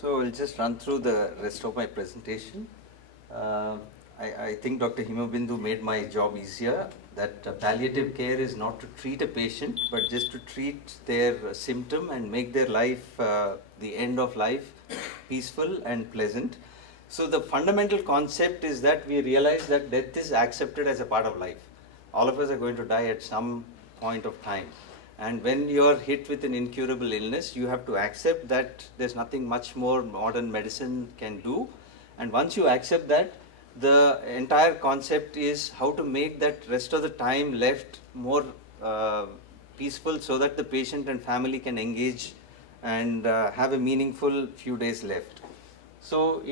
So I'll just run through the rest of my presentation. I think Dr. Himabindu made my job easier, that palliative care is not to treat a patient, but just to treat their symptom and make their life, the end of life, peaceful and pleasant. So the fundamental concept is that we realize that death is accepted as a part of life. All of us are going to die at some point of time. And when you're hit with an incurable illness, you have to accept that there's nothing much more modern medicine can do. And once you accept that, the entire concept is how to make that rest of the time left more peaceful, so that the patient and family can engage and have a meaningful few days left. So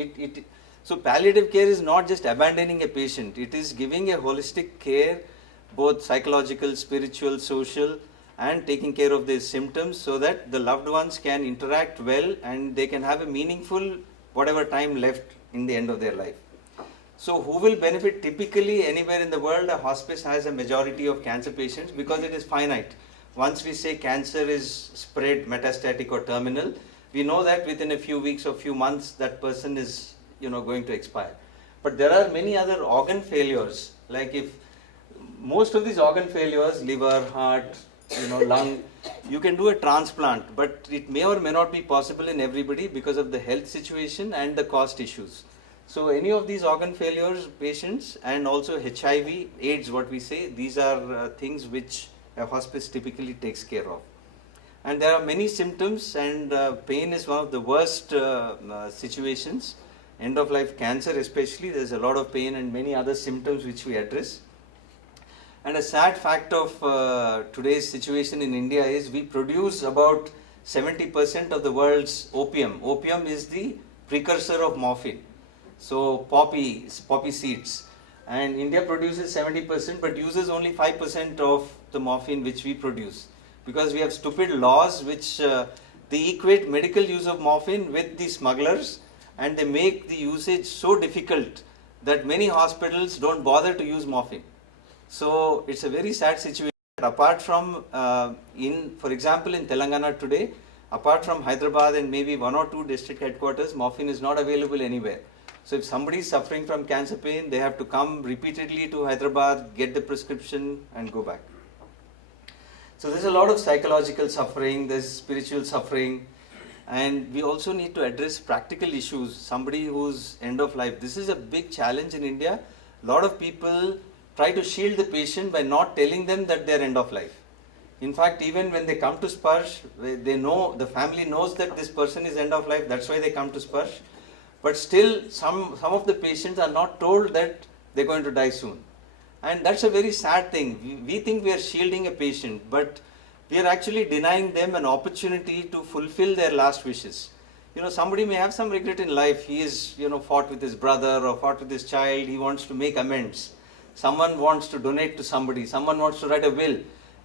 so palliative care is not just abandoning a patient, it is giving a holistic care, both psychological, spiritual, social, and taking care of their symptoms, so that the loved ones can interact well and they can have a meaningful whatever time left in the end of their life. So who will benefit? Typically anywhere in the world, a hospice has a majority of cancer patients because it is finite. Once we say cancer is spread, metastatic or terminal, we know that within a few weeks or few months that person is going to expire. But there are many other organ failures, like if most of these organ failures, liver, heart, lung, you can do a transplant, but it may or may not be possible in everybody because of the health situation and the cost issues. So any of these organ failures patients, and also HIV, AIDS, what we say, these are things which a hospice typically takes care of. And there are many symptoms, and pain is one of the worst situations. End of life cancer especially, there's a lot of pain and many other symptoms which we address. And a sad fact of today's situation in India is we produce about 70% of the world's opium. Opium is the precursor of morphine. So poppy seeds. And India produces 70% but uses only 5% of the morphine which we produce. Because we have stupid laws which they equate medical use of morphine with the smugglers, and they make the usage so difficult that many hospitals don't bother to use morphine. So it's a very sad situation. Apart from, for example, in Telangana today, apart from Hyderabad and maybe one or two district headquarters, morphine is not available anywhere. So if somebody is suffering from cancer pain, they have to come repeatedly to Hyderabad, get the prescription and go back. So there's a lot of psychological suffering, there's spiritual suffering, and we also need to address practical issues. Somebody who's end of life, this is a big challenge in India. A lot of people try to shield the patient by not telling them that they're end of life. In fact, even when they come to Sparsh, they know, the family knows that this person is end of life, that's why they come to Sparsh. But still, some of the patients are not told that they're going to die soon. And that's a very sad thing. We think we are shielding a patient, but we are actually denying them an opportunity to fulfill their last wishes. Somebody may have some regret in life. He is, fought with his brother or fought with his child. He wants to make amends. Someone wants to donate to somebody. Someone wants to write a will.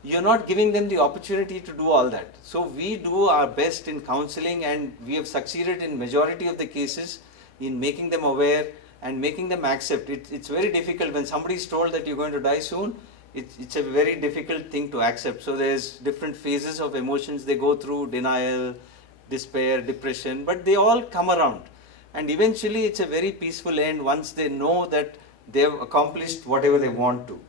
You're not giving them the opportunity to do all that. So we do our best in counseling, and we have succeeded in majority of the cases in making them aware and making them accept. It's very difficult when somebody is told that you're going to die soon. It's a very difficult thing to accept. So there's different phases of emotions they go through: denial, despair, depression, but they all come around. And eventually it's a very peaceful end once they know that they've accomplished whatever they want to.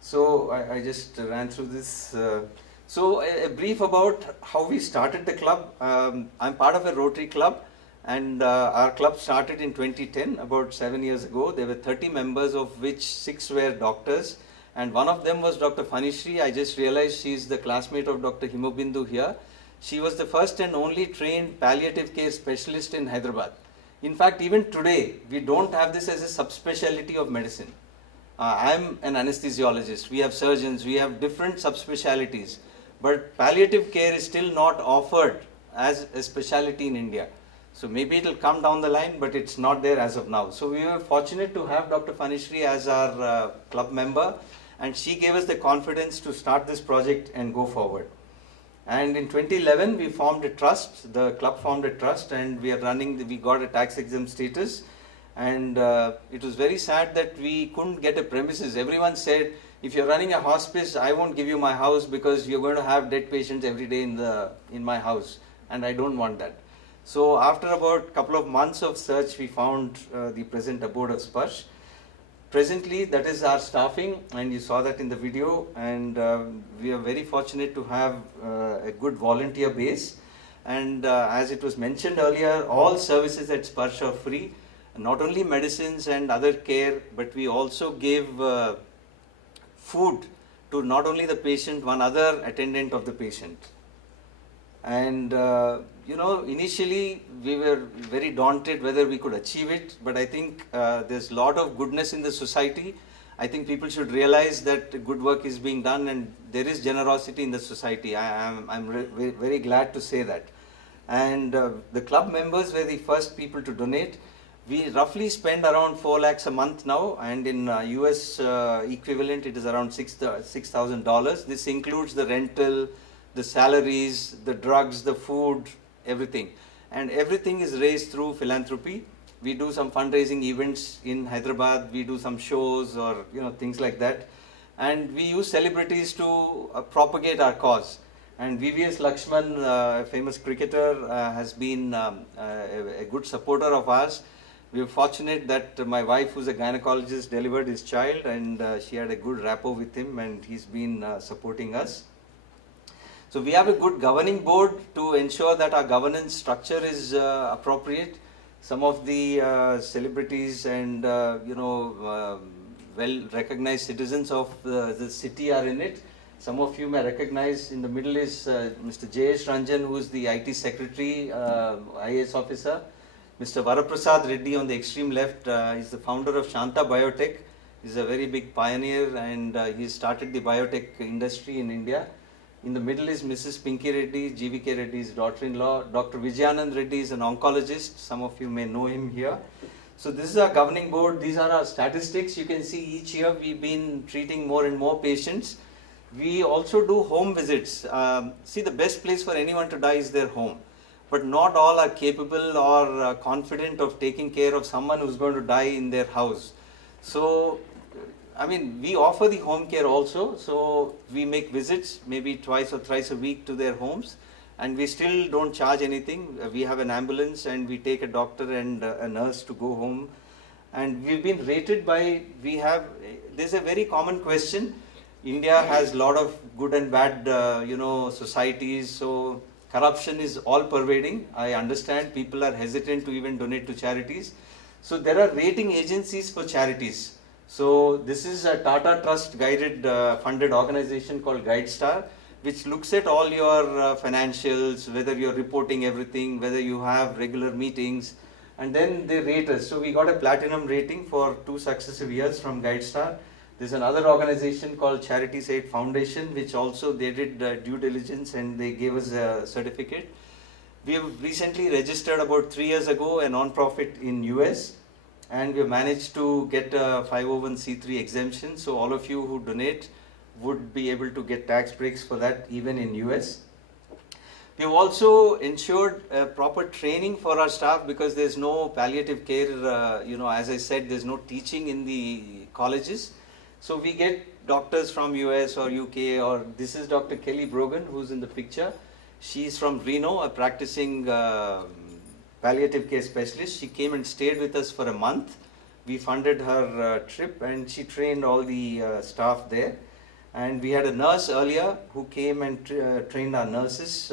So I just ran through this. So a brief about how we started the club. I'm part of a Rotary club, and our club started in 2010, about 7 years ago. There were 30 members, of which 6 were doctors, and one of them was Dr. Fanishri. I just realized she's the classmate of Dr. Himabindu here. She was the first and only trained palliative care specialist in Hyderabad. In fact, even today, we don't have this as a subspecialty of medicine. I'm an anesthesiologist, we have surgeons, we have different subspecialties, but palliative care is still not offered as a specialty in India. So maybe it will come down the line, but it's not there as of now. So we were fortunate to have Dr. Fanishri as our club member, and she gave us the confidence to start this project and go forward. And in 2011, we formed a trust, the club formed a trust, and we got a tax exempt status. And it was very sad that we couldn't get a premises. Everyone said, if you're running a hospice, I won't give you my house because you're going to have dead patients every day in my house. and I don't want that. So after about couple of months of search, we found the present abode of Sparsh. Presently, that is our staffing, and you saw that in the video, and we are very fortunate to have a good volunteer base. And as it was mentioned earlier, all services at Sparsh are free, not only medicines and other care, but we also give food to not only the patient, one other attendant of the patient. And initially we were very daunted whether we could achieve it, but I think there's a lot of goodness in the society. I think people should realize that good work is being done and there is generosity in the society. I'm very glad to say that. And the club members were the first people to donate. We roughly spend around 4 lakhs a month now, and in US equivalent it is around $6,000. This includes the rental, the salaries, the drugs, the food, everything. And everything is raised through philanthropy. We do some fundraising events in Hyderabad, we do some shows or things like that. And we use celebrities to propagate our cause. And VVS Lakshman, a famous cricketer, has been a good supporter of ours. We are fortunate that my wife, who's a gynecologist, delivered his child, and she had a good rapport with him, and he's been supporting us. So we have a good governing board to ensure that our governance structure is appropriate. Some of the celebrities and well-recognized citizens of the city are in it. Some of you may recognize. In the middle is Mr. J.S. Ranjan, who is the IT secretary, IAS officer. Mr. Varaprasad Reddy on the extreme left is the founder of Shanta Biotech. He's a very big pioneer, and he started the biotech industry in India. In the middle is Mrs. Pinky Reddy, GVK Reddy's daughter-in-law. Dr. Vijayanand Reddy is an oncologist. Some of you may know him here. So this is our governing board. These are our statistics. You can see each year we've been treating more and more patients. We also do home visits. See, the best place for anyone to die is their home. But not all are capable or confident of taking care of someone who's going to die in their house. So, we offer the home care also. So we make visits maybe twice or thrice a week to their homes, and we still don't charge anything. We have an ambulance and we take a doctor and a nurse to go home. And we've been rated by, there's a very common question. India has a lot of good and bad, societies. So corruption is all pervading. I understand people are hesitant to even donate to charities. So there are rating agencies for charities. So this is a Tata Trust guided funded organization called GuideStar, which looks at all your financials, whether you're reporting everything, whether you have regular meetings, and then they rate us. So we got a platinum rating for 2 successive years from GuideStar. There's another organization called Charities Aid Foundation, which also they did due diligence and they gave us a certificate. We have recently registered about 3 years ago a non-profit in US, and we have managed to get a 501c3 exemption. So all of you who donate would be able to get tax breaks for that even in US. We have also ensured proper training for our staff because there's no palliative care, as I said, there's no teaching in the colleges. So we get doctors from US or UK, or this is Dr. Kelly Brogan, who's in the picture. She's from Reno, a practicing palliative care specialist. She came and stayed with us for a month. We funded her trip and she trained all the staff there. And we had a nurse earlier who came and trained our nurses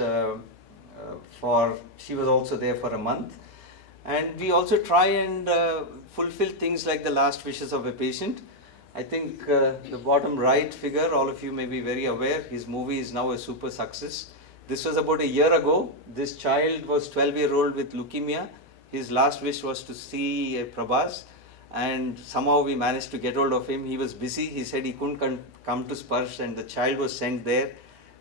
she was also there for a month. And we also try and fulfill things like the last wishes of a patient. I think the bottom right figure, all of you may be very aware, his movie is now a super success. This was about a year ago. This child was 12-year-old with leukemia. His last wish was to see Prabhas, and somehow we managed to get hold of him. He was busy. He said he couldn't come to Sparsh, and the child was sent there,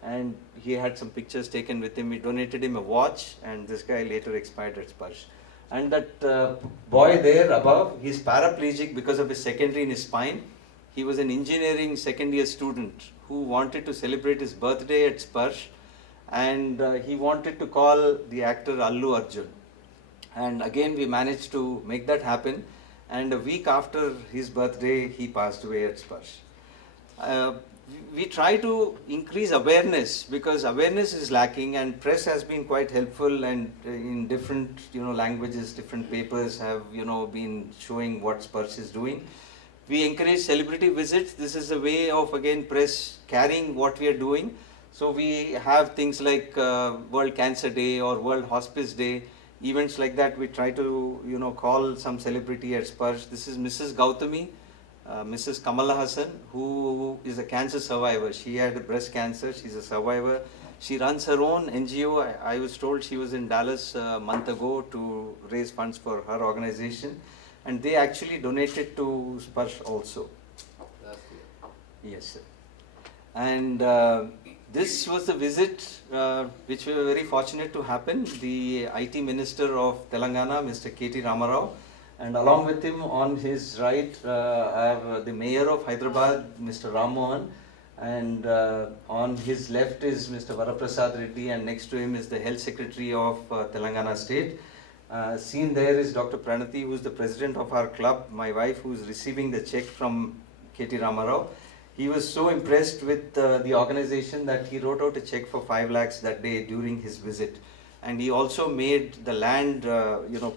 and he had some pictures taken with him. We donated him a watch, and this guy later expired at Sparsh. And that boy there above, he's paraplegic because of a secondary in his spine. He was an engineering second-year student who wanted to celebrate his birthday at Sparsh, and he wanted to call the actor Allu Arjun. And again, we managed to make that happen. And a week after his birthday, he passed away at Sparsh. we try to increase awareness, because awareness is lacking, and press has been quite helpful, and in different languages, different papers have been showing what Sparsh is doing. We encourage celebrity visits. This is a way of, again, press carrying what we are doing. So we have things like World Cancer Day or World Hospice Day, events like that. We try to call some celebrity at Sparsh. This is Mrs. Gautami, Mrs. Kamala Hassan, who is a cancer survivor. She had breast cancer. She's a survivor. She runs her own NGO. I was told she was in Dallas a month ago to raise funds for her organization, and they actually donated to Sparsh also. That's good. Yes, sir. And this was the visit which we were very fortunate to happen. The IT Minister of Telangana, Mr. K.T. Ramarao, and along with him on his right are the Mayor of Hyderabad, Mr. Ram Mohan, and on his left is Mr. Varaprasad Reddy, and next to him is the Health Secretary of Telangana State. Seen there is Dr. Pranati, who is the president of our club, my wife, who is receiving the check from K.T. Ramarao. He was so impressed with the organization that he wrote out a check for 5 lakhs that day during his visit. And he also made the land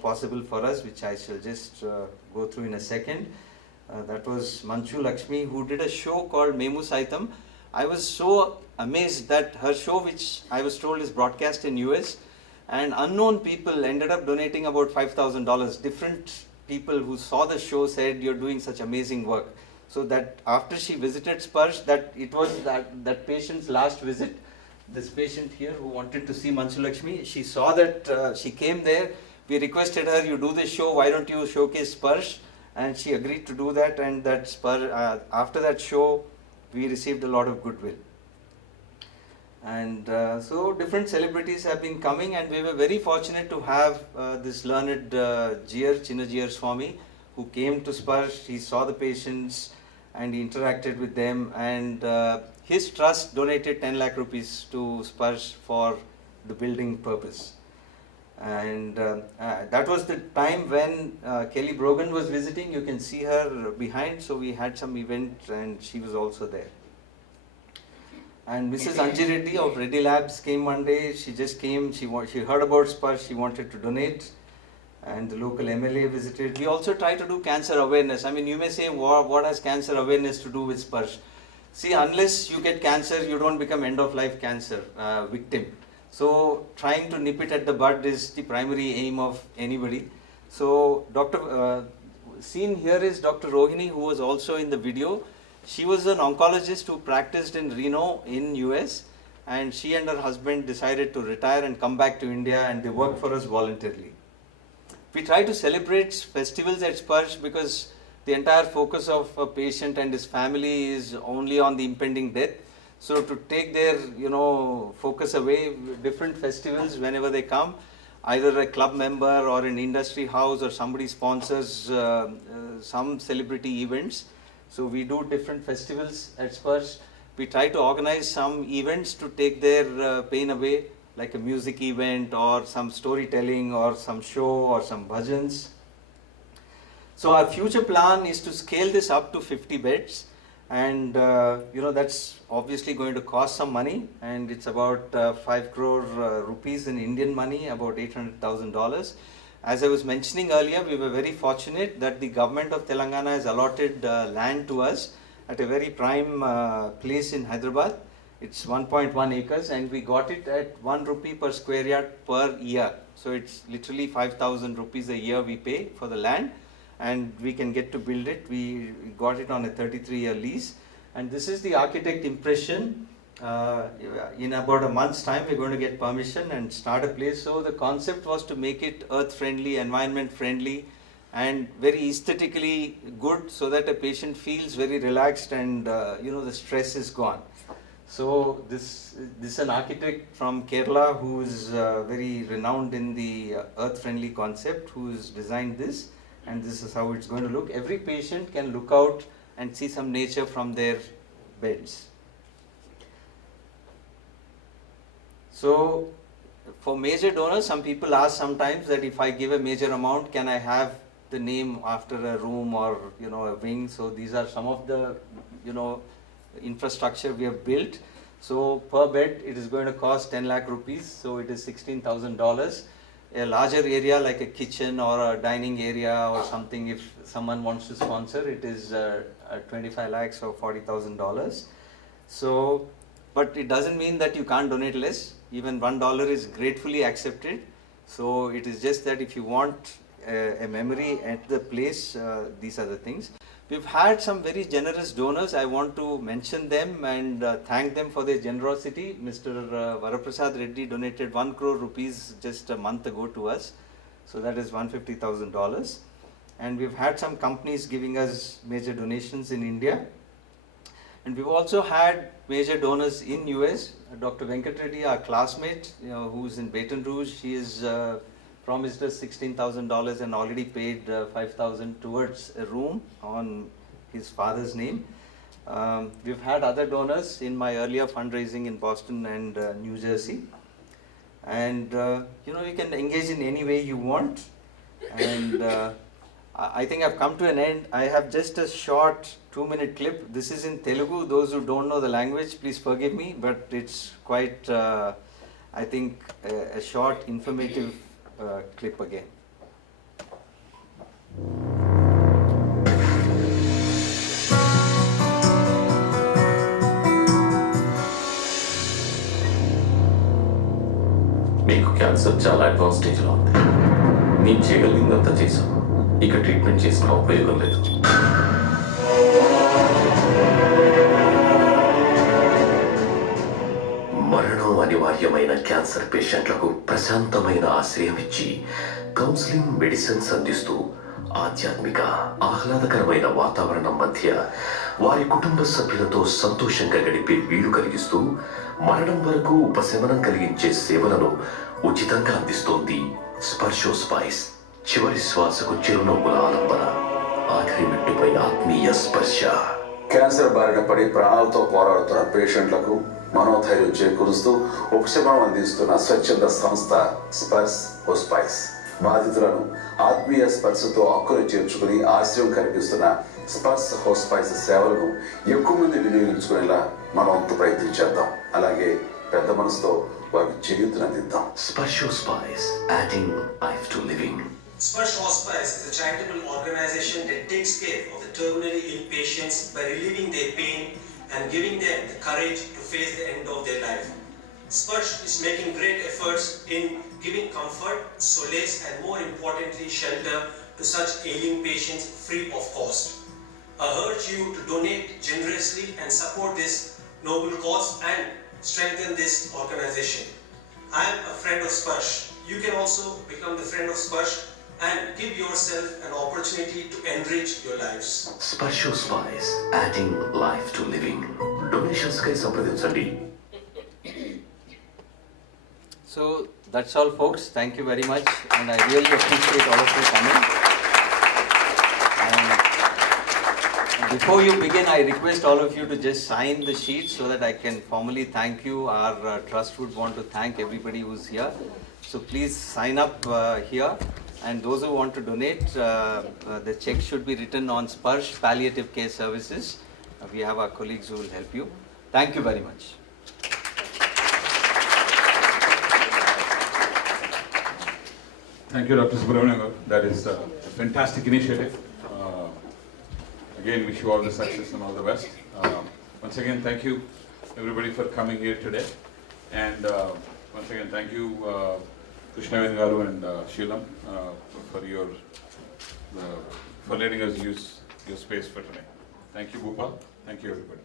possible for us, which I shall just go through in a second. That was Manchu Lakshmi, who did a show called Memu Saitam. I was so amazed that her show, which I was told is broadcast in US, and unknown people ended up donating about $5,000. Different people who saw the show said, "You're doing such amazing work." So that after she visited Sparsh, that it was that patient's last visit. This patient here who wanted to see Manchu Lakshmi, she saw that she came there. We requested her, "You do this show, why don't you showcase Sparsh?" And she agreed to do that, and that after that show, we received a lot of goodwill. And so different celebrities have been coming, and we were very fortunate to have this learned Chinna Jiyar Swami, who came to Sparsh. He saw the patients and he interacted with them, and his trust donated 10 lakh rupees to Sparsh for the building purpose. And that was the time when Kelly Brogan was visiting. You can see her behind. So we had some event and she was also there. And Mrs. Anji Reddy of Reddy Labs came one day. She just came. She heard about Sparsh. She wanted to donate. And the local MLA visited. We also try to do cancer awareness. I mean, you may say, what has cancer awareness to do with Sparsh? See, unless you get cancer, you don't become end-of-life cancer victim. So, trying to nip it at the bud is the primary aim of anybody. So, seen here is Dr. Rohini, who was also in the video. She was an oncologist who practiced in Reno in US, and she and her husband decided to retire and come back to India, and they work for us voluntarily. We try to celebrate festivals at Sparsh because the entire focus of a patient and his family is only on the impending death. So to take their focus away, different festivals whenever they come, either a club member or an industry house or somebody sponsors some celebrity events. So we do different festivals at Sparsh. We try to organize some events to take their pain away, like a music event or some storytelling or some show or some bhajans. So our future plan is to scale this up to 50 beds, and that's obviously going to cost some money, and it's about 5 crore rupees in Indian money, about $800,000. As I was mentioning earlier, we were very fortunate that the government of Telangana has allotted land to us at a very prime place in Hyderabad. It's 1.1 acres, and we got it at 1 rupee per square yard per year. So it's literally 5,000 rupees a year we pay for the land, and we can get to build it. We got it on a 33-year lease, and this is the architect impression. In about a month's time, we're going to get permission and start a place. So the concept was to make it earth-friendly, environment-friendly, and very aesthetically good, so that a patient feels very relaxed and the stress is gone. So this is an architect from Kerala who is very renowned in the earth-friendly concept, who has designed this, and this is how it's going to look. Every patient can look out and see some nature from their beds. So for major donors, some people ask sometimes that if I give a major amount, can I have the name after a room or a wing? So these are some of the infrastructure we have built. So per bed it is going to cost 10 lakh rupees, so it is $16,000. A larger area like a kitchen or a dining area or something, if someone wants to sponsor, it is 25 lakhs or $40,000. So, but it doesn't mean that you can't donate less. Even $1 is gratefully accepted. So it is just that if you want a memory at the place, these are the things. We've had some very generous donors. I want to mention them and thank them for their generosity. Mr. Varaprasad Reddy donated 1 crore rupees just a month ago to us. So that is $150,000. And we've had some companies giving us major donations in India. And we've also had major donors in US. Dr. Venkat Reddy, our classmate, who's in Baton Rouge, she is promised us $16,000 and already paid $5,000 towards a room on his father's name. We've had other donors in my earlier fundraising in Boston and New Jersey. And you can engage in any way you want. And I think I've come to an end. I have just a short 2-minute clip. This is in Telugu. Those who don't know the language, please forgive me, but it's quite, I think, a short, informative clip again. మీకు cancer చాలా advance స్టేజ్లో ఉంది. నేను చేయగలిగిందంతా చేశాం. ఇక treatment చేసిన ఉపయోగం లేదు. మరణం అనివార్యమైన క్యాన్సర్ పేషెంట్లకు ప్రశాంతమైన ఆశ్రయం ఇచ్చి కౌన్సిలింగ్, మెడిసిన్స్ అందిస్తూ ఆధ్యాత్మిక ఆహ్లాదకరమైన వాతావరణం మధ్య వారి కుటుంబ సభ్యులతో సంతోషంగా గడిపే వీలు కలిగిస్తూ మరణం వరకు ఉపశమనం కలిగించే సేవలను ఉచితంగా అందిస్తోంది స్పర్శ్ హోస్పైస్. చివరి శ్వాసకు చిరునవ్వుల ఆలంబన, ఆఖరి మెట్టుపై ఆత్మీయ స్పర్శ. క్యాన్సర్ బారిన పడి ప్రాణాలతో పోరాడుతున్న పేషెంట్లకు మనోధైర్యం చేకూరుస్తూ ఉపశమనం అందిస్తున్న స్వచ్ఛంద సంస్థ స్పర్శ్ హోస్పైస్. బాధితులను ఆత్మీయ స్పర్శతో హక్కులు చేర్చుకుని ఆశ్రయం కల్పిస్తున్న స్పర్శ్ హోస్పైస్ సేవలను ఎక్కువ మంది వినియోగించుకునేలా మనం అంత ప్రయత్నం చేద్దాం. అలాగే పెద్ద మనసుతో వారికి చేయూతనందిద్దాం. Sparsh హోస్పైస్, adding life to living. Sparsh Hospice is a charitable organization that takes care of the terminally ill patients by relieving their pain and giving them the courage to face the end of their life. Sparsh is making great efforts in giving comfort, solace, and more importantly, shelter to such ailing patients free of cost. I urge you to donate generously and support this noble cause and strengthen this organization. I am a friend of Sparsh. You can also become the friend of Sparsh and give yourself an opportunity to enrich your lives. Sparsh Hospice, adding life to living. Donations కై సంప్రదించండి. So that's all, folks. Thank you very much, and I really appreciate all of you coming. And before you begin, I request all of you to just sign the sheet so that I can formally thank you. Our trust would want to thank everybody who's here. So please sign up here. And those who want to donate, the check should be written on Sparsh Palliative Care Services. We have our colleagues who will help you. Thank you very much. Thank you, Dr. Subramanyam. That is a fantastic initiative. Again, wish you all the success and all the best. Once again, thank you everybody for coming here today. And once again, thank you Krishnaven Garu and Sheelam for letting us use your space for today. Thank you, Bhupal. Thank you, everybody.